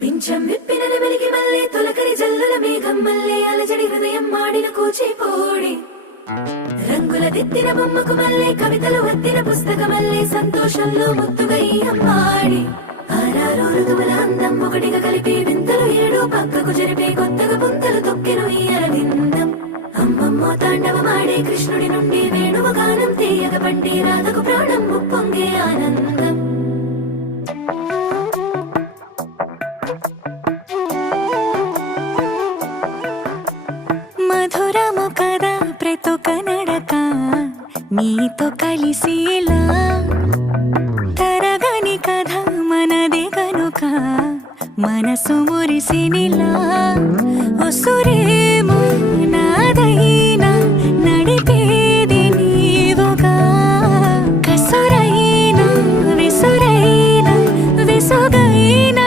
పింఛం విప్పిన నెమలికి మల్లె తొలకరి జల్లుల మేఘం మల్లె అలజడి హృదయం మాడిన కూచిపోడి రంగుల దిద్దిన బొమ్మకు మల్లె కవితలు వద్దిన పుస్తక మల్లె సంతోషంలో ముద్దుగా ఈ అమ్మాడి ఆరారు ఋతువుల అందం ఒకటిగా కలిపి వింతలు ఏడు పక్కకు జరిపే కొత్తగా పుంతలు తొక్కెను ఈ అరవిందం అమ్మమ్మో తాండవమాడే కృష్ణుడి నుండి వేణువ గానం తీయగ పండి రాధకు ప్రాణం ముప్పొంగే ఆనందం మధురము కదా ప్రతొక నడక నీతో కలిసేలా తరగని కథ మనదే కనుక మనసు మురిసినిలా ఉసురేమో